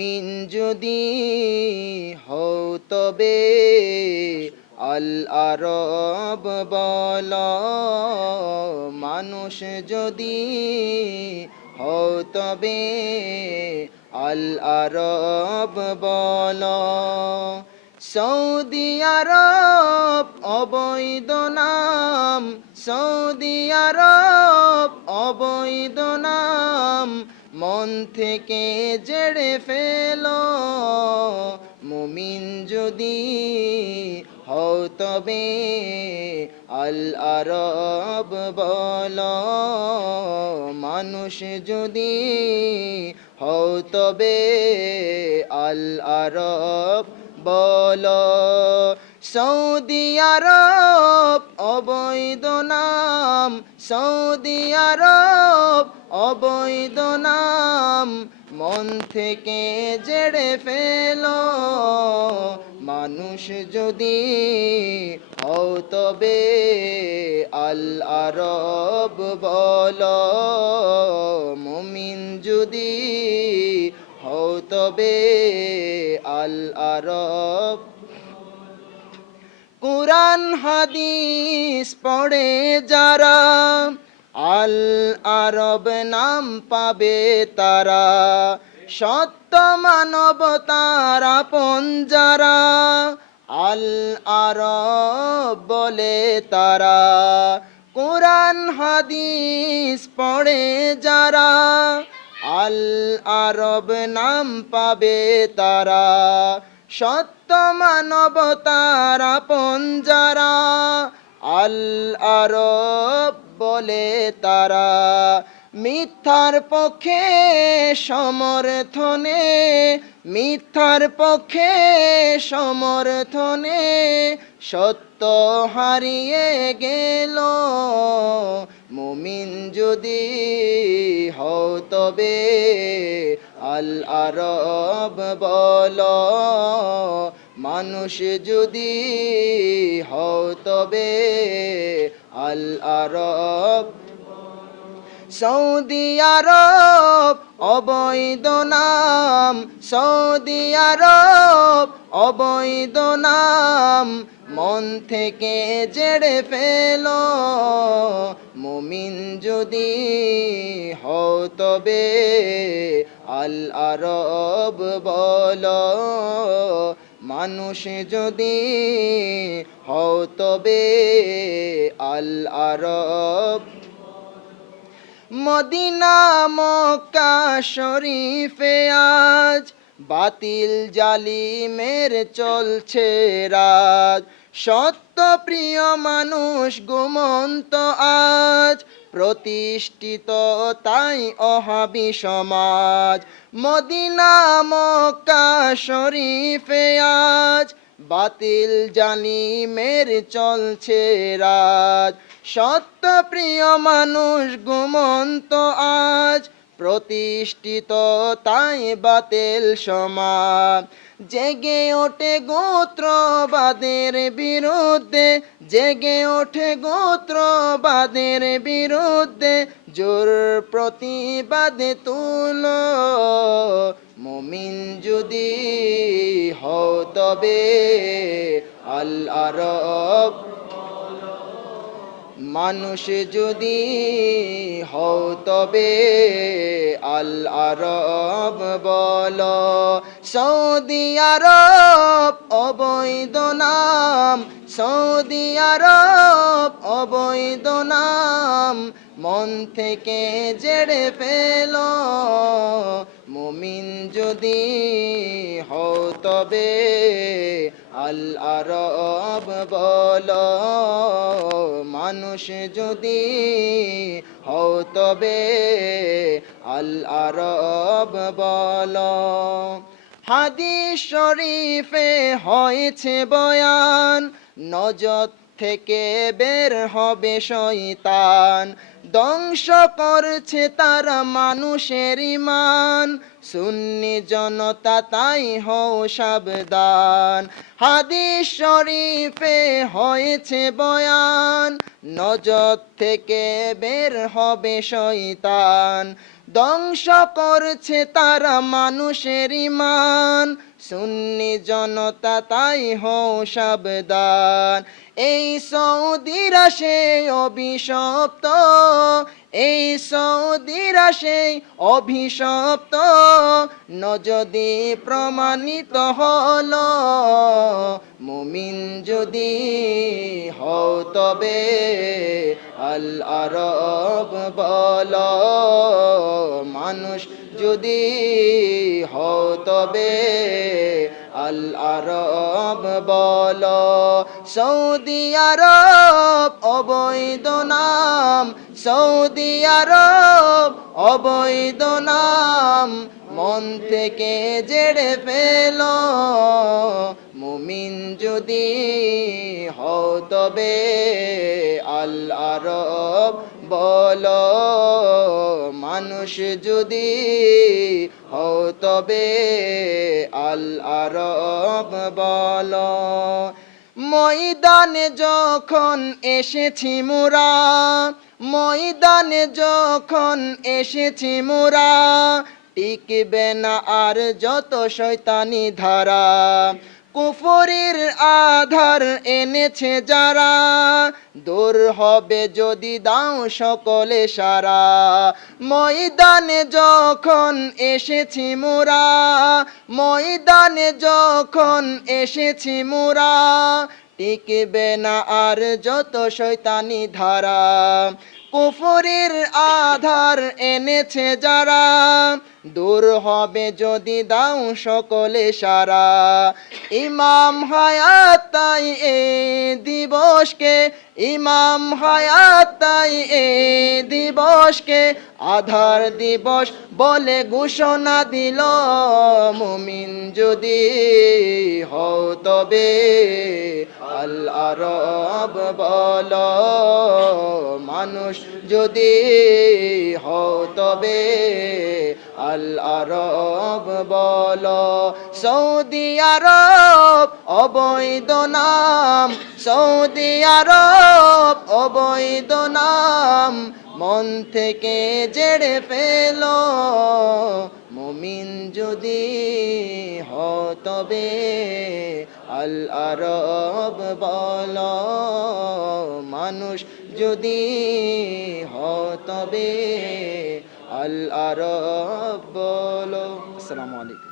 মুমিন যদি হও তবে আল আরব বল, মানুষ যদি হও তবে আল আরব বল। সৌদি আরব অবৈধ নাম, সৌদি আরব অবৈধ নাম, মন থেকে জেড়ে ফেলো। মুমিন যদি হও তবে আল আরব বল, মানুষ যদি হও তবে আল আরব বল। সৌদি আরব অবৈধ নাম, সৌদি আরব অবৈধ নাম, মন থেকে জেড়ে ফেলো। মানুষ যদি হও তবে আল আরব বল, মুমিন যদি হও তবে আল আরব। কুরআন হাদিস পড়ে যারা আল আরব নাম পাবে তারা, সত্য মানবতার আপন যারা আল আরব বলে তারা। কুরআন হাদিস পড়ে যারা আল আরব নাম পাবে তারা, সত্য মানবতার আপন যারা আল আরব বলে তারা। মিথ্যার পক্ষে সমর্থনে, মিথ্যার পক্ষে সমর্থনে সত্য হারিয়ে গেল। মুমিন যদি হও তবে আল আরব বল, মানুষ যদি হও তবে আল আরব। সৌদি আরব অবৈধ নাম, সৌদি আরব অবৈধ নাম, মন থেকে জেড়ে ফেলো। মুমিন যদি হও তবে আল আরব বল, মানুষ যদি হও তবে আল আরব। মদিনা মক্কা শরীফে আজ বাতিল জালিমের চলছে রাজ, সত্য প্রিয় মানুষ ঘুমন্ত আজ, প্রতিষ্ঠিত তাই ওহাবী সমাজ। মদিনা মক্কা শরীফে আজ বাতিল জালিমের চলছে রাজ, সত্য প্রিয় মানুষ ঘুমন্ত আজ, প্রতিষ্ঠিত তাই বাতিল সমাজ। জেগে ওঠে গোত্রবাদের বিরুদ্ধে, জেগে ওঠে গোত্রবাদের বিরুদ্ধে, জোর প্রতিবাদে তুলো। মুমিন যদি হও তবে আল আরব, মানুষ যদি হও তবে আল আরব বল। সৌদি আরব অবৈধ নাম, সৌদি আরব অবৈধ নাম, মন থেকে জেড়ে ফেলো। মুমিন যদি হও তবে আল আরব বল, মানুষ যদি হও তবে আল আরব বল। হাদিস শরীফে হয়েছে বয়ান, নজর থেকে বের হবে শয়তান, ধ্বংস করছে তারা মানুষের ঈমান, সুন্নি জনতা তাই হও সাবধান। হাদিস শরীফে হয়েছে বয়ান, নজর থেকে বের হবে শয়তান, ধ্বংস করছে তারা মানুষের ইমান, সুন্নি জনতা তাই হও সাবধান। এই সৌদিরা সেই অভিশপ্ত, এই সৌদিরা সেই অভিশপ্ত, নজদি প্রমাণিত হলো, মুমিন যদি হও তবে আল আরব বলো, মানুষ যদি হও তবে আল আরব বলো। সৌদি আরব অবৈধ নাম, সৌদি আরব অবৈধ নাম, মন থেকে জেড়ে ফেলো, মুমিন যদি হও তবে আল আরব বলো, মানুষ যদি হও তবে আল আরব বলো। ময়দানে যখন এসেছি মোরা, ময়দানে যখন এসেছি মোরা, টিকবে না আর যত শয়তানি ধারা, কুফরির আধার এনেছে যারা, দূর হবে যদি দাও সকলে সারা। ময়দানে যখন এসেছি মোরা, ময়দানে যখন এসেছি মোরা, টিকবে না আর যত শয়তানি ধারা, কুফরির আধার এনেছে যারা, দূর হবে যদি দাও সকলে সারা। ইমাম হায়াত তাই এ দিবসকে, ইমাম হায়াত তাই এ দিবসকে আধার দিবস বলে ঘোষণা দিল, মুমিন যদি হও তবে আল আরব বলো, মানুষ যদি হও তবে আল আরব বলো। সৌদি আরব অবৈধ নাম, সৌদি আরব অবৈধ নাম, মন থেকে জেড়ে ফেলো, মুমিন যদি হও তবে আল আরব বলো, মানুষ যদি হও তবে আল আরব বলো। আসসালামু আলাইকুম।